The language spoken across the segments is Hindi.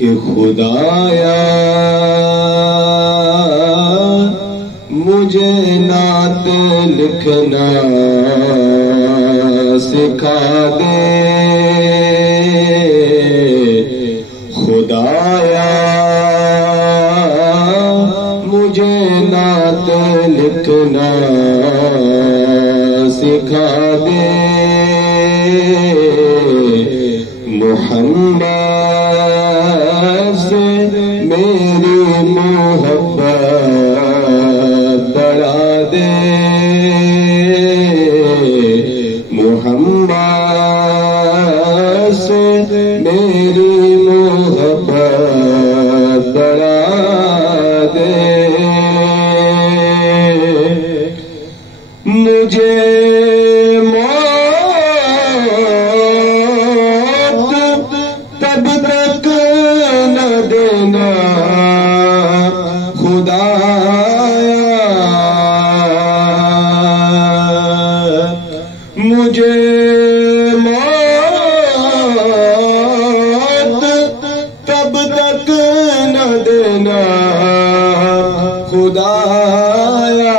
कि खुदाया मुझे नात लिखना सिखा दे, खुदाया मुझे नात लिखना सिखा दे, मोहम्मद से मेरी मोहब्बत बढ़ा दे, मोहम्मद से मेरी मोहब्बत बढ़ा दे, मुझे तब तक न देना खुदाया, मुझे मौत तब तक न देना खुदाया,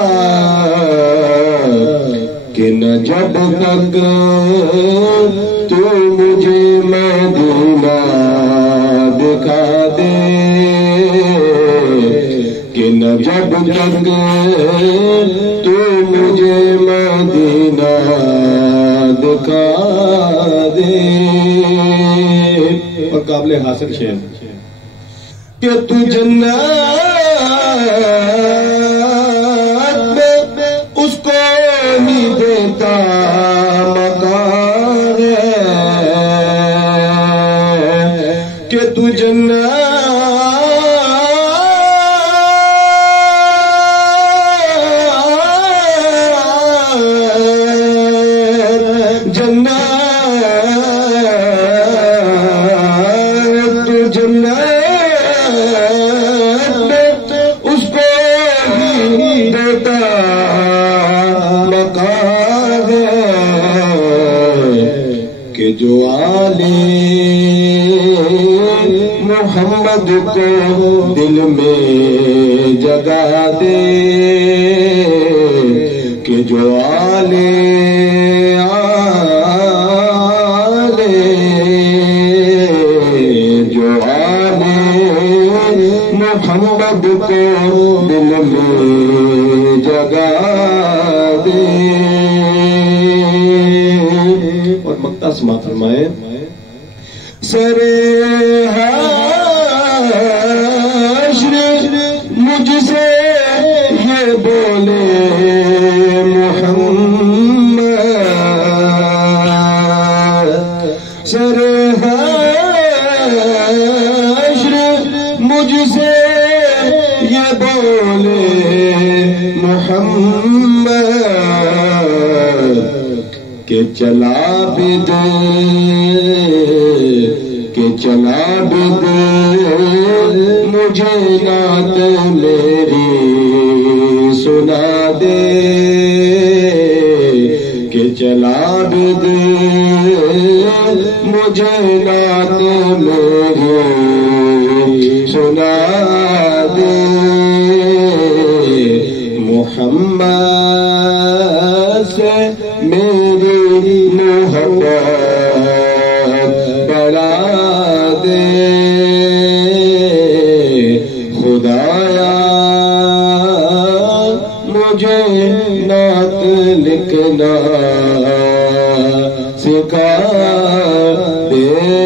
कि न जब तक तू मुझे मदीना दिखा दे, कि न जब तक तू मुझे मदीना दिखा दे। और काबिल हासिल शेर कि तू जन्नत में उसको नहीं देता मकान कि तू जन्नत तू जन्नत में उसको ही देता मकान कि जो आले मोहम्मद को दिल में जगा दे, कि जो आले मोहम्मद को दिल में जगा दे। और मक्ता समा फरमाए, सरे हाशर मुझसे ये बोले मोहम्मद, सरे हाशर मुझसे ये बोले मोहम्मद, के चला भी दे, के चला भी दे मुझे नात मेरी सुना दे, के चला भी दे मुझे नात मेरी सुना दे, मोहम्मद से मेरी मोहब्बत बढ़ा दे, खुदाया मुझे नात लिखना सिखा दे।